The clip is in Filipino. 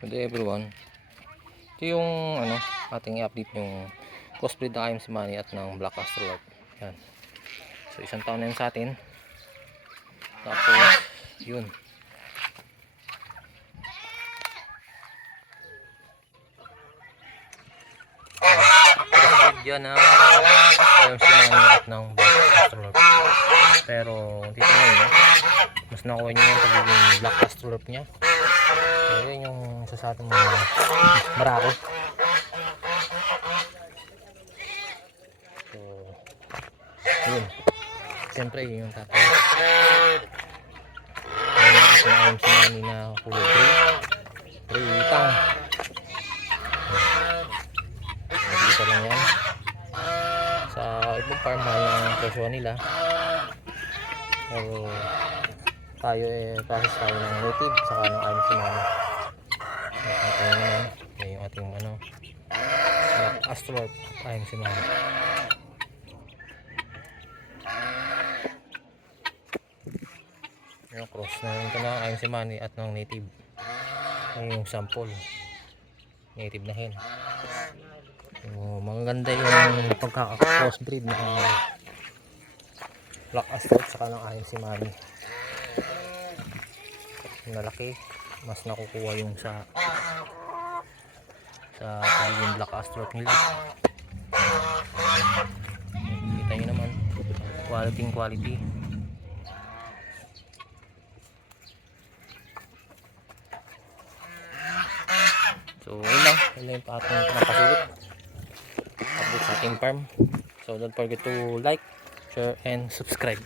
Good day everyone. Ito yung ano, ating i-update yung crossbreed na IMC Money at ng Black Astrolite. Yan. So isang taon na yun sa atin. Tapos, yun. Yan na IMC Money at ng Black Astrolite. Pero, dito ngayon, mas nakuha niya yung pagiging Black Astrolite niya. So, yun yung isa sa ating mga marako. So, yun. Siyempre, yun yung tatay. Ayun yung ating IMC namin na kulay gray. Gray tang. Dito lang yan. Sa ibang farm, mahal ng presyo nila. Pero, tayo eh, process tayo ng native saka ng IMC namin. Nakita nyo naman, yan yung ating ano, Black Astrolite IMC namin. Yung cross na yung ng IMC Money at ng native. Yung sample. Native na hen. So, magaganda yung pagka-crossbreed ng Black Astrolite saka ng IMC Money malaki. Mas nakukuha yung sa sa pagiging black astrolite nila. Kita nyo naman quality quality. So yun lang. Yun lang yung ating pinapasulot update sa ating farm. So don't forget to like share and subscribe